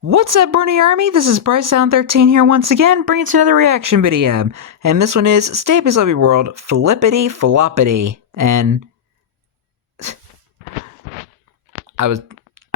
What's up, Bernie Army? This is BryceAllen13 here once again, bringing to another reaction video. And this one is Stampy's Lovely World, Flippity Floppity. And I'm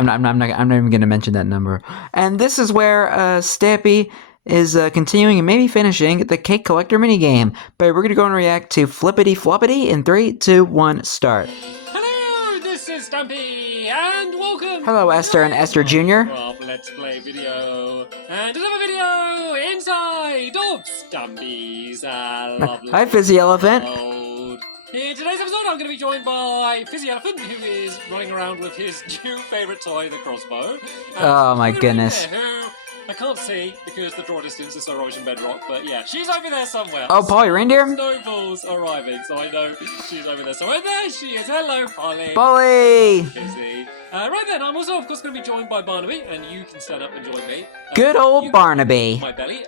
not even gonna mention that number. And this is where Stampy is continuing and maybe finishing the cake collector minigame. But we're gonna go and react to Flippity Floppity in 3, 2, 1, start. Hello, this is Stampy, and welcome. Hello, Esther and Esther Jr. Let's Play video, and another video inside of Stampy's lovely. Hi, Fizzy Elephant. world. In today's episode, I'm going to be joined by Fizzy Elephant, who is running around with his new favourite toy, the crossbow. Oh my goodness. Who I can't see because the draw distance is so rubbish in Bedrock, but yeah, she's over there somewhere. Oh, Polly Reindeer? Snowball's arriving, so I know she's over there somewhere. There she is. Hello, Polly. Polly! Busy. Right then, I'm also, of course, going to be joined by Barnaby, and you can stand up and join me. Good old Barnaby. My belly.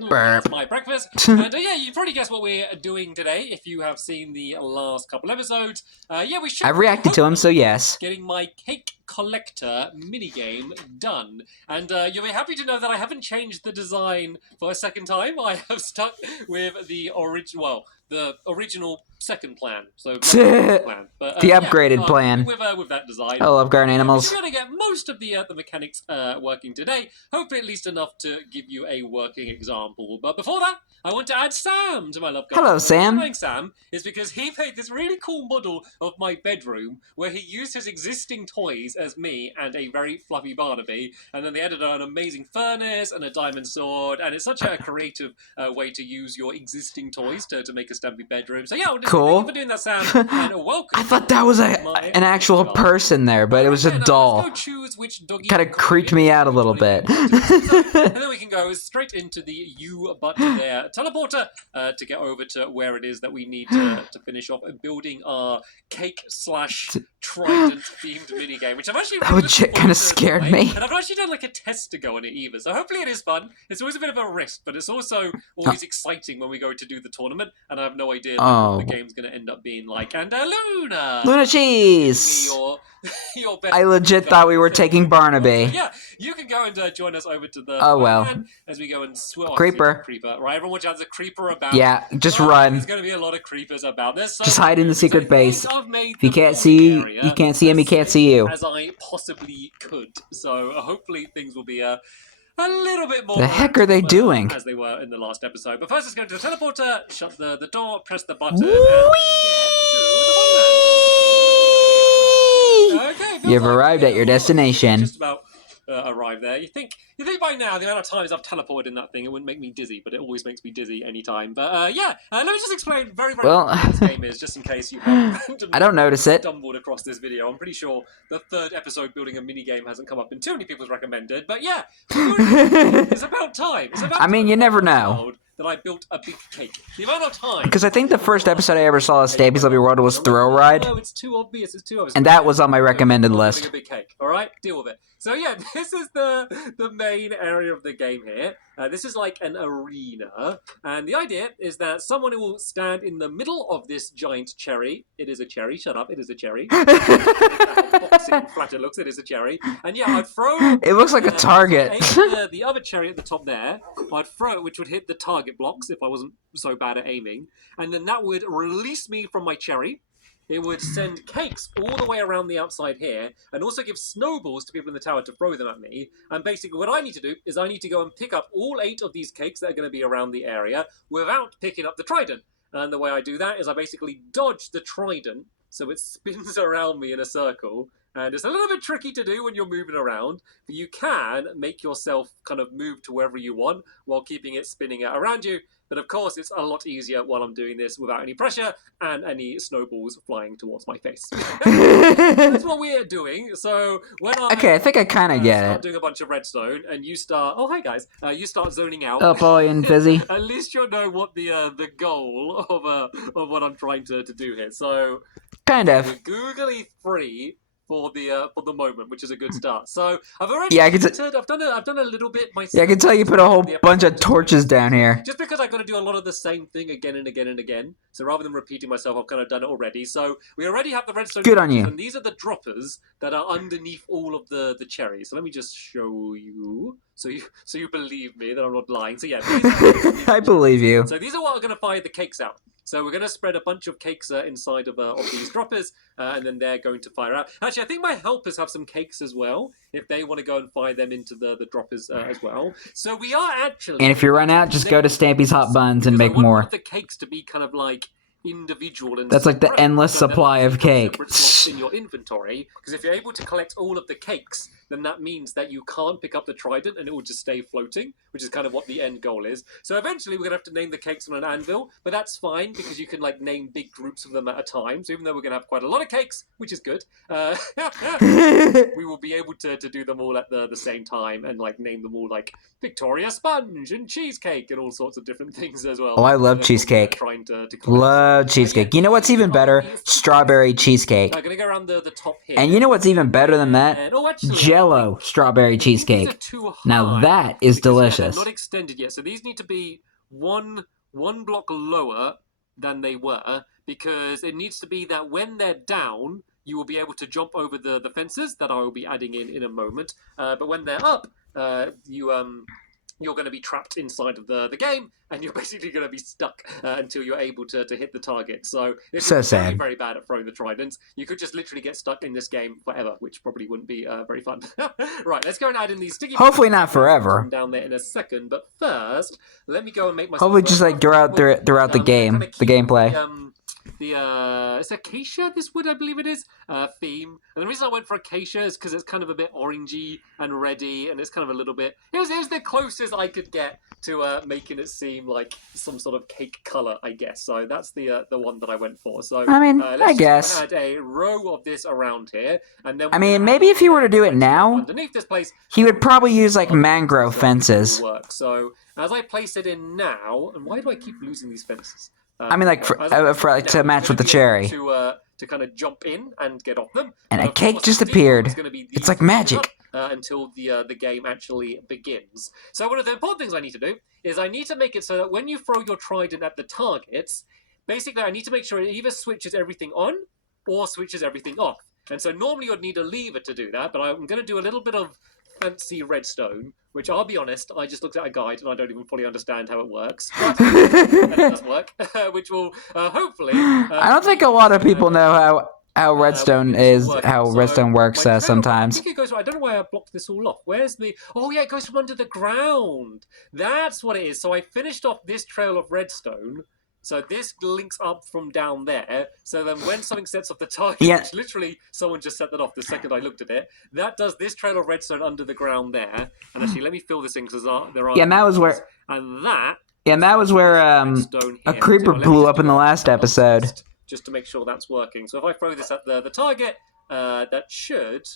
Burp. That's my breakfast. And yeah, you probably guessed what we're doing today if you have seen the last couple episodes. Yeah, we should. I've reacted to him, so yes. Getting my cake collector minigame done. And you'll be happy to know that I haven't changed the design for a second time. I have stuck with the original second plan. So plan. But, the upgraded plan. With that design. I love garden animals. We're going to get most of the mechanics working today. Hopefully at least enough to give you a working example. But before that, I want to add Sam to my love garden. Hello, Sam. Why Sam is because he made this really cool model of my bedroom where he used his existing toys as me and a very fluffy Barnaby, and then they added an amazing furnace and a diamond sword, and it's such a creative way to use your existing toys to make a Stampy bedroom. So yeah, cool. Thank you for doing that, Sam, and welcome. I thought that was an actual person there, but it was a doll. Let's go choose which doggy Kind of creeped me out a little bit. And then we can go straight into the U button there teleporter to get over to where it is that we need to finish off building our cake / trident themed minigame, which I've actually That would kind of scared me. And I've actually done like a test to go on it either, so hopefully it is fun. It's always a bit of a risk, but it's also always exciting when we go to do the tournament, and I have no idea what the game's going to end up being like. And Luna Cheese! Your best I legit thought we were taking Barnaby. Yeah, you can go and join us over to the as we go and swim. Creeper. Right, everyone watch out, there's a creeper about. Yeah, just run. There's going to be a lot of creepers about. Just hide in the secret base. If you can't see you can't see him, he can't see you. As I possibly could. So hopefully things will be a little bit more. The heck are they doing? As they were in the last episode. But first, let's go to the teleporter, shut the door, press the button. You've arrived at your destination. Just about arrived there. You think by now the amount of times I've teleported in that thing, it wouldn't make me dizzy, but it always makes me dizzy anytime. But yeah, let me just explain very well what this game is, just in case you haven't I don't notice it. Stumbled across this video. I'm pretty sure the third episode building a minigame hasn't come up in too many people's recommended, but yeah, it's about time. I mean, you never know. That I built a big cake. The amount of time. Because I think the first episode I ever saw of Stampy's Lovely World was Thrill Ride. No, it's too obvious. It's too obvious. And that was on my recommended list. A big cake. All right, deal with it. So yeah, this is the main area of the game here. This is like an arena, and the idea is that someone will stand in the middle of this giant cherry. It is a cherry. Shut up. It is a cherry. Boxing flat it looks. It is a cherry. And yeah, I'd throw. It looks like a target. The other cherry at the top there. I'd throw it, which would hit the target blocks if I wasn't so bad at aiming, and then that would release me from my cherry. It would send cakes all the way around the outside here, and also give snowballs to people in the tower to throw them at me. And basically what I need to do is I need to go and pick up all 8 of these cakes that are going to be around the area without picking up the trident. And the way I do that is I basically dodge the trident so it spins around me in a circle. And it's a little bit tricky to do when you're moving around, but you can make yourself kind of move to wherever you want while keeping it spinning around you. But of course, it's a lot easier while I'm doing this without any pressure and any snowballs flying towards my face. That's what we're doing. So when I I think I kind of get start it. doing a bunch of redstone and you start, oh hi guys, you start zoning out. Oh, Polly and Fizzy. At least you'll know what the goal of what I'm trying to do here. So Kind of. googly free. for the moment, which is a good start. So I've already Yeah, I can I've done a little bit myself. Yeah, I can tell you put a whole bunch of torches down here. Just because I've got to do a lot of the same thing again and again and again. So rather than repeating myself, I've kind of done it already. So we already have the redstone. Good on you. And these are the droppers that are underneath all of the cherries. So let me just show you. So you believe me that I'm not lying. So yeah, these I believe you. So these are what are going to fire the cakes out. So we're going to spread a bunch of cakes inside of these droppers, and then they're going to fire out. Actually, I think my helpers have some cakes as well, if they want to go and fire them into the droppers as well. So we are actually... And if you run out, just go to Stampy's Hot Buns and make more. I want the cakes to be kind of like individual and that's like the endless supply of cake in your inventory, because if you're able to collect all of the cakes, then that means that you can't pick up the trident and it will just stay floating, which is kind of what the end goal is. So eventually we're gonna have to name the cakes on an anvil, but that's fine because you can like name big groups of them at a time. So even though we're gonna have quite a lot of cakes, which is good, we will be able to do them all at the same time and like name them all like Victoria Sponge and cheesecake and all sorts of different things as well. Oh, I love cheesecake. Love cheesecake. You know what's even better? Strawberry cheesecake. I'm gonna go around the top here. And you know what's even better than that? Jello strawberry cheesecake. Now that is delicious. They're not extended yet, so these need to be one block lower than they were, because it needs to be that when they're down, you will be able to jump over the fences that I will be adding in a moment. But when they're up, you're going to be trapped inside of the game, and you're basically going to be stuck until you're able to hit the target. So it's very, very bad at throwing the tridents. You could just literally get stuck in this game forever, which probably wouldn't be very fun. Right, let's go and add in these sticky... Hopefully not forever. ...down there in a second, but first, let me go and make myself... Hopefully just like throughout the game, the gameplay. It's acacia, this wood, I believe it is, theme. And the reason I went for acacia is because it's kind of a bit orangey and reddy, and it's kind of a little bit... It was the closest I could get to making it seem like some sort of cake colour, I guess. So that's the one that I went for. So I mean, let's I guess add a row of this around here, and then... I mean, maybe if he were to do it now, underneath this place, he would probably use like mangrove fences. So as I place it in now, and why do I keep losing these fences? I mean, like to match with the cherry. To kind of jump in and get off them. And a cake just appeared. It's like magic. Until the game actually begins. So one of the important things I need to do is I need to make it so that when you throw your trident at the targets, basically I need to make sure it either switches everything on or switches everything off. And so normally you'd need a lever to do that, but I'm going to do a little bit of fancy redstone, which I'll be honest, I just looked at a guide and I don't even fully understand how it works. But and it does work, which will hopefully... I don't think a lot of people know how redstone is, how redstone works sometimes. I think it goes... I don't know why I blocked this all off. Where's the... Oh yeah, it goes from under the ground. That's what it is. So I finished off this trail of redstone. So this links up from down there. So then when something sets off the target, which literally someone just set that off the second I looked at it, that does this trail of redstone under the ground there. And actually, let me fill this in because there are... Yeah, and that was where... And that... Yeah, and that was where a creeper blew up in the last episode. Just to make sure that's working. So if I throw this at the target, that should...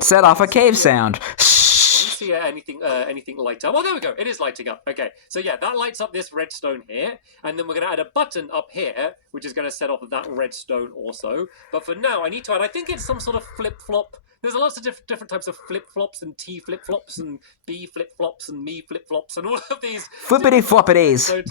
set off a cave sound. See anything light up. Oh, there we go. It is lighting up. Okay. So yeah, that lights up this redstone here. And then we're going to add a button up here, which is going to set off that redstone also. But for now, I need to add, I think it's some sort of flip-flop. There's lots of different types of flip-flops and T flip-flops and B flip-flops and me flip-flops and all of these. Flippity floppities. So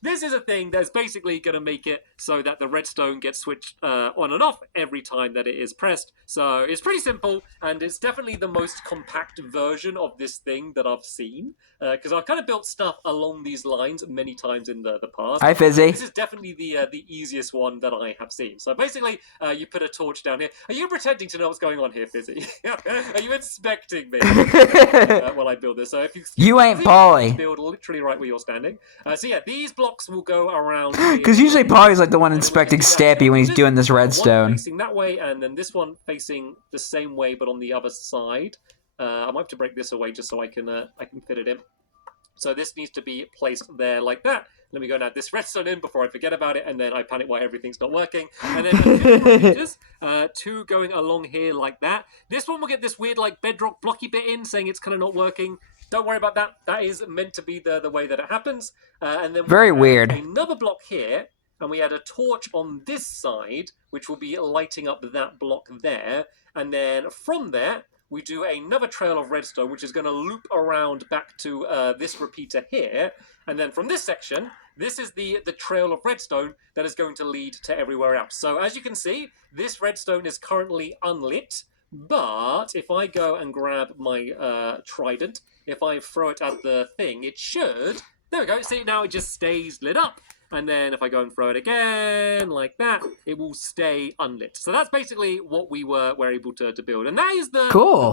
this is a thing that's basically going to make it so that the redstone gets switched on and off every time that it is pressed. So it's pretty simple, and it's definitely the most compact version of this thing that I've seen. Because I've kind of built stuff along these lines many times in the past. Hi, Fizzy. This is definitely the easiest one that I have seen. So basically, you put a torch down here. Are you pretending to know what's going on here, Fizzy? Are you inspecting me while I build this? So if you ain't Polly. Build literally right where you're standing. So yeah, these blocks will go around. Because usually Polly's like the one inspecting Stampy when he's doing this redstone. One facing that way, and then this one facing the same way but on the other side. I might have to break this away just so I can fit it in. So this needs to be placed there like that. Let me go and add this redstone in before I forget about it, and then I panic why everything's not working. And then two going along here like that. This one will get this weird like bedrock blocky bit in, saying it's kind of not working. Don't worry about that. That is meant to be the way that it happens. And then very weird. Another block here. and we add a torch on this side, which will be lighting up that block there. And then from there, we do another trail of redstone, which is going to loop around back to this repeater here. And then from this section, this is the trail of redstone that is going to lead to everywhere else. So as you can see, this redstone is currently unlit. But if I go and grab my trident, if I throw it at the thing, it should... There we go. See, now it just stays lit up. And then if I go and throw it again, like that, it will stay unlit. So that's basically what we were able to build. And that is the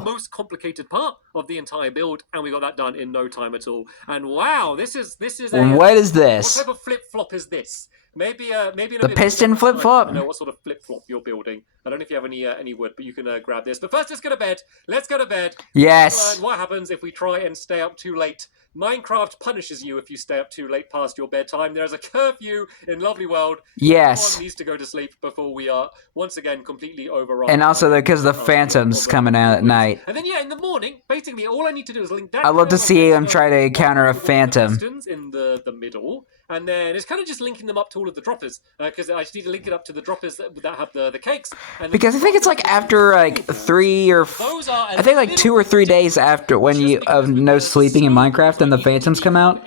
most complicated part of the entire build. And we got that done in no time at all. And wow, this is what is this? What type of flip-flop is this? Maybe the piston flip-flop? I know what sort of flip-flop you're building. I don't know if you have any wood, but you can grab this. But first, let's go to bed. Let's go to bed. Yes. Learn what happens if we try and stay up too late. Minecraft punishes you if you stay up too late past your bedtime. There is a curfew in Lovely World. Yes. Everyone needs to go to sleep before we are once again completely overrun. And also because the phantom's coming out at night. And then in the morning, basically all I need to do is link that. I love to see him try to counter a phantom. In the middle. And then it's kind of just linking them up to all of the droppers. Because I just need to link it up to the droppers that have the cakes. And because I think it's like after like 3 or... I think like 2 or 3 days after when you have no sleeping in Minecraft and the phantoms come out.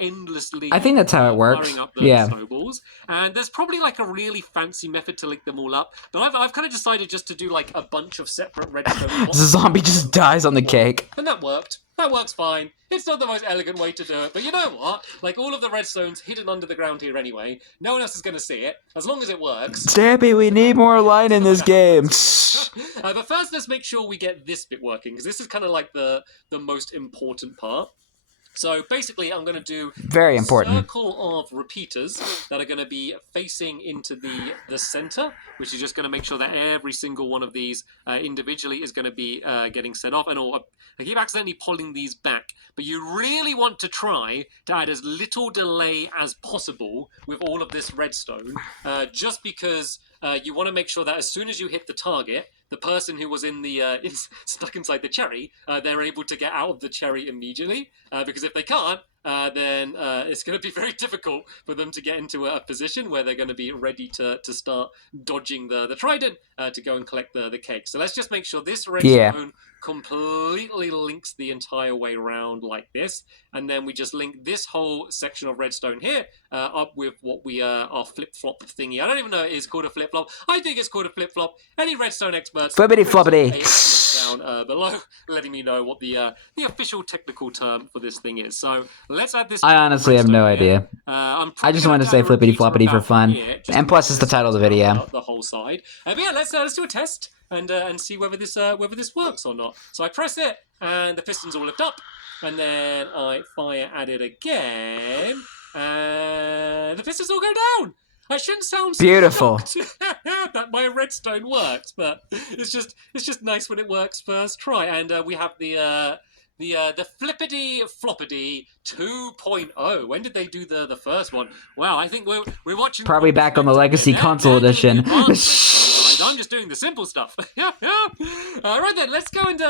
I think that's how it works. Yeah. Snowballs. And there's probably like a really fancy method to link them all up. But I've kind of decided just to do like a bunch of separate redstone. The zombie just dies on the cake. And that worked. That works fine. It's not the most elegant way to do it, but you know what? Like, all of the redstone's hidden under the ground here anyway. No one else is going to see it, as long as it works. Stampy, we need more line in this game. But first, let's make sure we get this bit working, because this is kind of like the most important part. So basically, I'm going to do very important circle of repeaters that are going to be facing into the center, which is just going to make sure that every single one of these individually is going to be getting set off. And I keep accidentally pulling these back, but you really want to try to add as little delay as possible with all of this redstone, just because you want to make sure that as soon as you hit the target, the person who was in the stuck inside the cherry, they're able to get out of the cherry immediately. Because if they can't, then it's going to be very difficult for them to get into a position where they're going to be ready to start dodging the trident to go and collect the cake. So let's just make sure this redstone completely links the entire way around like this, and then we just link this whole section of redstone here up with what we our flip-flop thingy. I don't even know it is called a flip-flop. I think it's called a flip-flop. Any redstone experts, Flippity Floppady, down below, letting me know what the official technical term for this thing is. So let's add this. I honestly have no idea. I just wanted to say Flippity Floppity for fun, and plus it's the title of the video. The whole side. But yeah, let's do a test and see whether this works or not. So I press it, and the pistons all lift up, and then I fire at it again, and the pistons all go down. I shouldn't sound so beautiful that my redstone works, but it's just nice when it works first try. And we have the Flippity Floppady 2.0. When did they do the first one? Wow, I think we're watching probably back on the Legacy Console Edition. I'm just doing the simple stuff. Right then, let's go and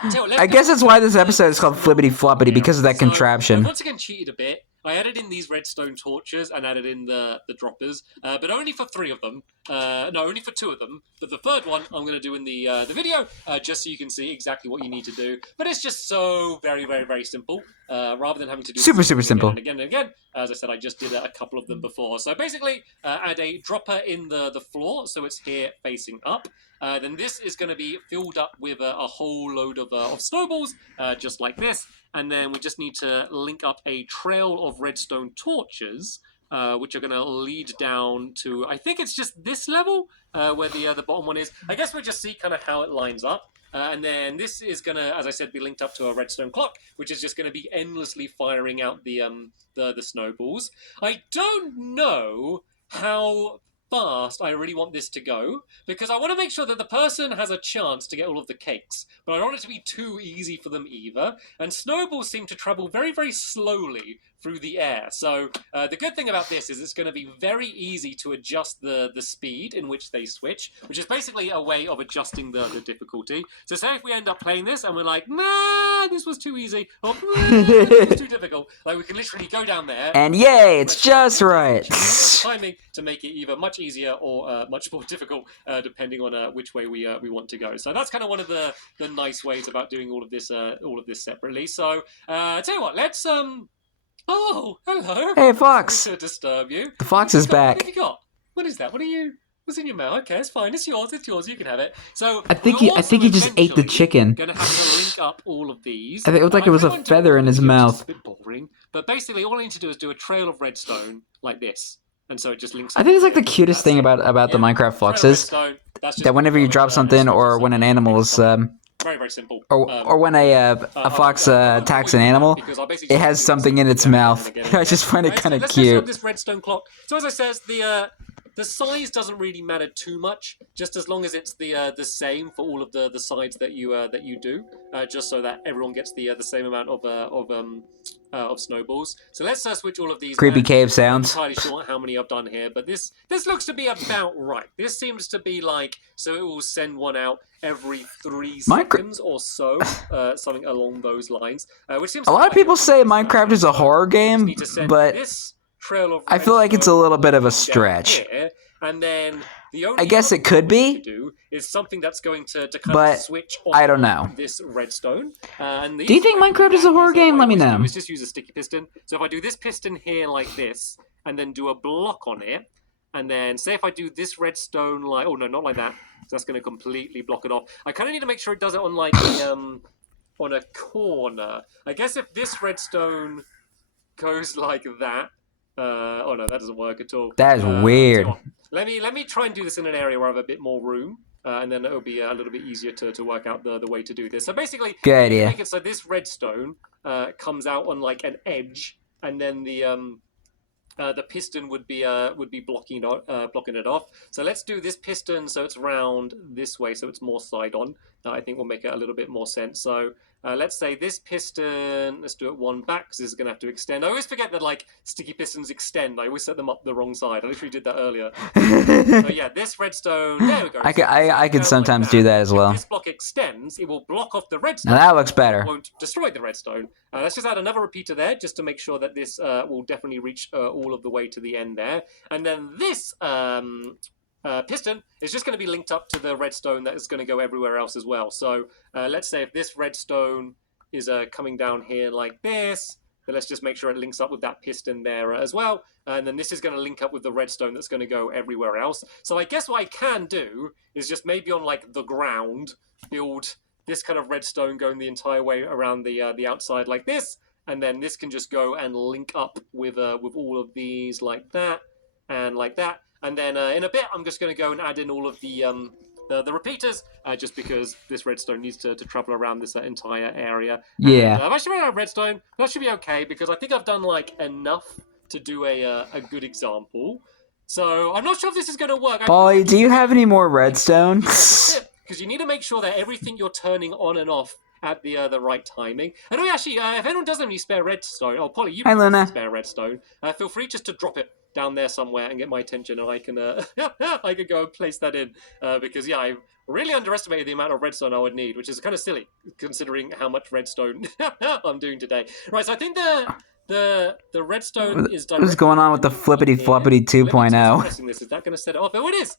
I guess that's why this episode is called Flippity Floppity, because of that contraption. I once again cheated a bit. I added in these redstone torches and added in the droppers, but only for 3 of them. No, only for 2 of them. But the third one I'm going to do in the video, just so you can see exactly what you need to do. But it's just so very, very, very simple. Rather than having to do super simple again and again. As I said, I just did a couple of them before. So basically, add a dropper in the floor, so it's here facing up. Then this is going to be filled up with a whole load of snowballs, just like this. And then we just need to link up a trail of redstone torches, which are going to lead down to, I think it's just this level, where the bottom one is. I guess we'll just see kind of how it lines up. And then this is going to, as I said, be linked up to a redstone clock, which is just going to be endlessly firing out the snowballs. I don't know how fast I really want this to go, because I want to make sure that the person has a chance to get all of the cakes, but I don't want it to be too easy for them either. And snowballs seem to travel very, very slowly through the air. So the good thing about this is it's going to be very easy to adjust the speed in which they switch, which is basically a way of adjusting the difficulty. So say if we end up playing this and we're like, nah, this was too easy, or this was too difficult, like we can literally go down there and yay, it's just right. timing to make it either much easier or much more difficult, depending on which way we want to go. So that's kind of one of the nice ways about doing all of this separately. So tell you what, let's Oh, hello. Hey, Fox. Sorry to disturb you. The fox is back. What have you got? What is that? What are you? What's in your mouth? Okay, it's fine. It's yours. It's yours. You can have it. So I think he just ate the chicken. Gonna have to link up all of these. I think it looked like it was a feather in his mouth. A bit boring, but basically all I need to do is do a trail of redstone like this, and so it just links. I think it's like the cutest thing about the Minecraft foxes that whenever you drop something or when an animal is very, very simple. Or when a fox attacks an animal, it has something in its mouth. I just find it kind of cute. Let's this redstone clock. So as I says, the size doesn't really matter too much, just as long as it's the same for all of the sides that you do, just so that everyone gets the same amount of snowballs. So let's switch all of these. Creepy cave sounds. I'm not entirely sure how many I've done here, but this looks to be about right. This seems to be like, so it will send one out every 3 seconds or so, something along those lines. Which seems a lot of people say Minecraft is a horror game, but I feel like it's a little bit of a stretch. And then the only I guess it could be. Do is something that's going to kind of switch on I don't know. This redstone. Do you think Minecraft is a horror game? Let me know. Let's just use a sticky piston. So if I do this piston here like this, and then do a block on it, and then say if I do this redstone like, oh no, not like that. So that's going to completely block it off. I kind of need to make sure it does it on like on a corner. I guess if this redstone goes like that. Oh no, that doesn't work at all. That is weird. Let me try and do this in an area where I have a bit more room, and then it'll be a little bit easier to work out the way to do this. So basically, good idea. Make it so this redstone comes out on like an edge, and then the piston would be blocking it off. So let's do this piston so it's round this way, so it's more side on. I think will make it a little bit more sense. So let's say this piston, let's do it one back because this is going to have to extend. I always forget that like sticky pistons extend. I always set them up the wrong side. I literally did that earlier. So yeah, this redstone, there we go. I could sometimes like do that as well. If this block extends, it will block off the redstone. Now that looks better. It won't destroy the redstone. Let's just add another repeater there just to make sure that this will definitely reach all of the way to the end there. And then this piston is just going to be linked up to the redstone that is going to go everywhere else as well. So let's say if this redstone is coming down here like this, then let's just make sure it links up with that piston there as well. And then this is going to link up with the redstone that's going to go everywhere else. So I guess what I can do is just maybe on like the ground build this kind of redstone going the entire way around the outside like this. And then this can just go and link up with all of these like that and like that. And then in a bit, I'm just going to go and add in all of the repeaters, just because this redstone needs to travel around this entire area. Yeah. And, I've actually run out of redstone. That should be okay, because I think I've done like enough to do a good example. So I'm not sure if this is going to work. Polly, do you have any more redstone? Because you need to make sure that everything you're turning on and off at the right timing. And actually, if anyone does have any spare redstone, oh Polly, you have spare redstone. Feel free just to drop it down there somewhere and get my attention, and I can I could go and place that in because yeah, I really underestimated the amount of redstone I would need, which is kind of silly considering how much redstone I'm doing today. Right, so I think the redstone is done. What's going on with the Flippity Floppady 2.0? Pressing this, is that going to set it off? Oh, it is.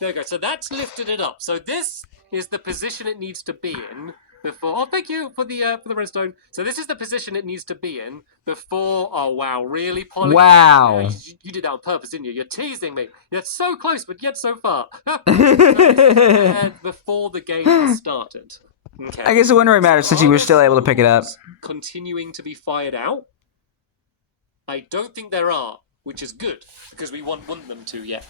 There we go. So that's lifted it up. So this is the position it needs to be in before. Oh, thank you for the redstone. So this is the position it needs to be in before. Oh wow, really, Polly? Wow. Yeah, you did that on purpose, didn't you? You're teasing me. You're so close, but yet so far. Before the game has started. Okay. I guess it wouldn't really matter since you were still able to pick it up. Continuing to be fired out. I don't think there are, which is good because we want them to. Yeah.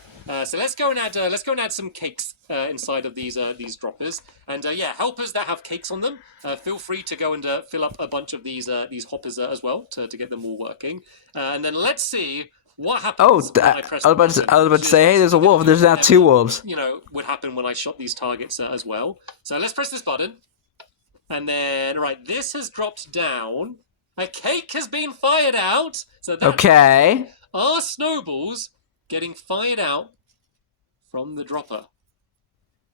So let's go and add some cakes inside of these droppers, and yeah, helpers that have cakes on them, feel free to go and fill up a bunch of these hoppers as well to get them all working, and then let's see what happens. Oh, I was about to say, hey, there's a wolf. There's now 2 wolves. You know, would happen when I shot these targets as well. So let's press this button, and then right, this has dropped down. A cake has been fired out. So that Okay. are snowballs getting fired out from the dropper?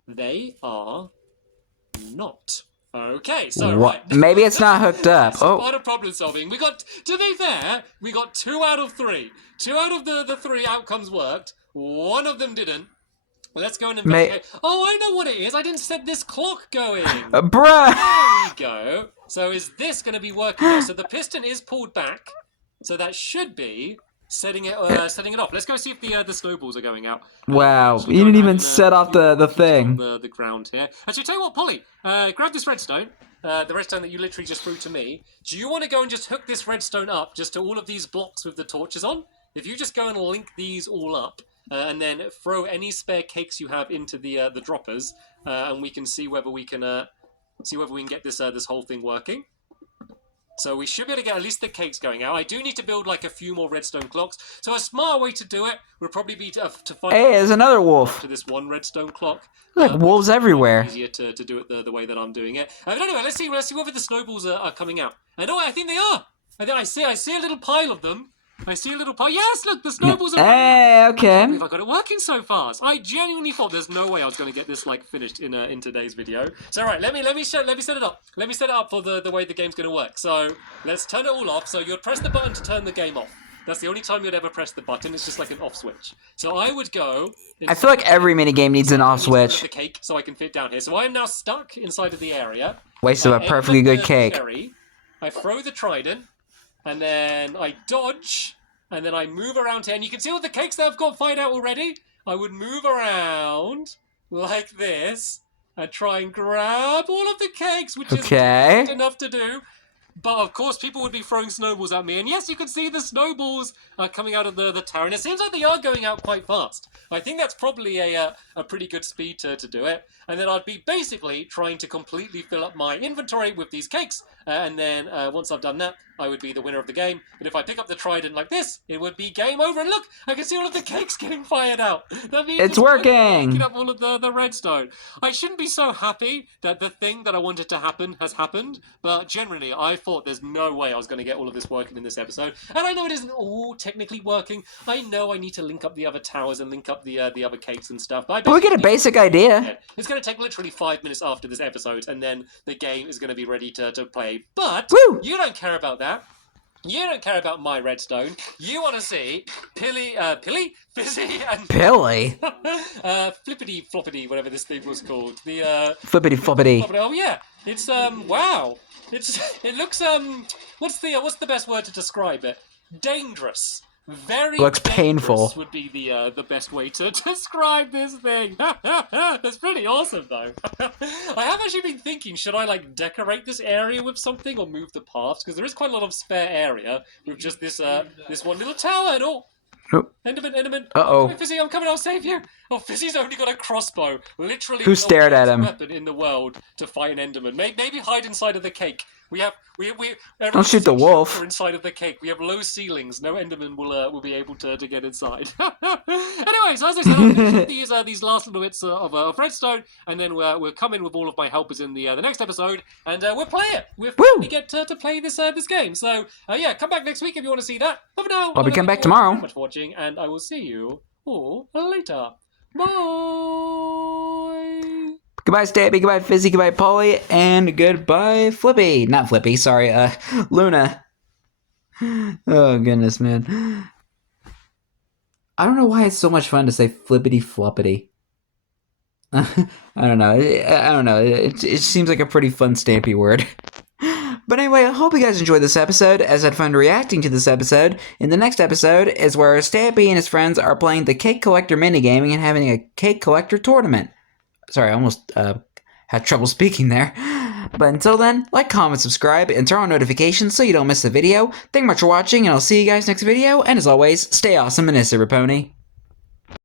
They are not. Okay, so right. Maybe it's not hooked up. That's part of problem solving. We got, to be fair, we got 2 out of 3. 2 out of the 3 outcomes worked. 1 of them didn't. Let's go and investigate. Oh, I know what it is. I didn't set this clock going. Bruh. There we go. So is this going to be working now? So the piston is pulled back. So that should be setting it off. Let's go see if the snowballs are going out. Wow, you didn't even set off the thing. The ground here. Actually, tell you what, Polly, grab this redstone. The redstone that you literally just threw to me. Do you want to go and just hook this redstone up just to all of these blocks with the torches on? If you just go and link these all up, and then throw any spare cakes you have into the droppers, and we can see whether we can get this whole thing working. So we should be able to get at least the cakes going out. I do need to build like a few more redstone clocks. So a smart way to do it would probably be to find. Hey, there's another wolf. To this one redstone clock. Look, wolves everywhere. Easier to do it the way that I'm doing it. But anyway, let's see whether the snowballs are coming out. I know. I think they are. I see a little pile of them. I see a little pile. Yes, look, the snowballs are. Hey, okay. I can't believe I got it working so fast. I genuinely thought there's no way I was going to get this like finished in today's video. So right, let me set it up. Let me set it up for the way the game's going to work. So let's turn it all off. So you'd press the button to turn the game off. That's the only time you'd ever press the button. It's just like an off switch. So I would go. I feel like every minigame needs an off switch. The cake, so I can fit down here. So I am now stuck inside of the area. Wasted a perfectly good cake. Cherry, I throw the trident, and then I dodge. And then I move around here, and you can see all the cakes that I've got fired out already. I would move around like this and try and grab all of the cakes, which is enough to do. But of course, people would be throwing snowballs at me, and yes, you can see the snowballs coming out of the tower, and it seems like they are going out quite fast. I think that's probably a pretty good speed to do it. And then I'd be basically trying to completely fill up my inventory with these cakes, and then once I've done that, I would be the winner of the game. But if I pick up the trident like this, it would be game over. And look, I can see all of the cakes getting fired out. That means it's working. Picking up all of the redstone. I shouldn't be so happy that the thing that I wanted to happen has happened, but generally, I thought there's no way I was going to get all of this working in this episode. And I know it isn't all technically working. I know I need to link up the other towers and link up the other cakes and stuff. But we get a basic idea. It's going to take literally 5 minutes after this episode, and then the game is going to be ready to play. But you don't care about that. You don't care about my redstone. You want to see Pilly, Fizzy, and Pilly? Flippity, Floppady, whatever this thing was called. The Flippity, Floppity. Oh yeah, it's wow. It looks what's the best word to describe it? Dangerous. Very looks painful. Would be the best way to describe this thing. That's pretty awesome though. I have actually been thinking, should I like decorate this area with something or move the paths? Because there is quite a lot of spare area with just this one little tower and all. Enderman. Uh-oh. Fizzy, I'm coming, I'll save you. Oh, Fizzy's only got a crossbow. Literally who stared at him? Weapon in the world to fight an Enderman. Maybe hide inside of the cake. We don't shoot the wolf. Inside of the cake. We have low ceilings. No Enderman will be able to get inside. Anyway, so as I said, I'll finish these last little bits of redstone, and then we'll come in with all of my helpers in the next episode, and we'll play it. We'll finally get to play this game. So yeah, come back next week if you want to see that. But for now, I'll be coming back tomorrow. Thank you so much for watching, and I will see you all later. Bye. Goodbye, Stampy. Goodbye, Fizzy. Goodbye, Polly. And goodbye, Flippy. Not Flippy, sorry, Luna. Oh, goodness, man. I don't know why it's so much fun to say Flippity Floppity. I don't know. It seems like a pretty fun Stampy word. But anyway, I hope you guys enjoyed this episode, as I had fun reacting to this episode. In the next episode is where Stampy and his friends are playing the Cake Collector minigaming and having a Cake Collector tournament. Sorry, I almost had trouble speaking there. But until then, like, comment, subscribe, and turn on notifications so you don't miss the video. Thank you much for watching, and I'll see you guys next video. And as always, stay awesome and Pony.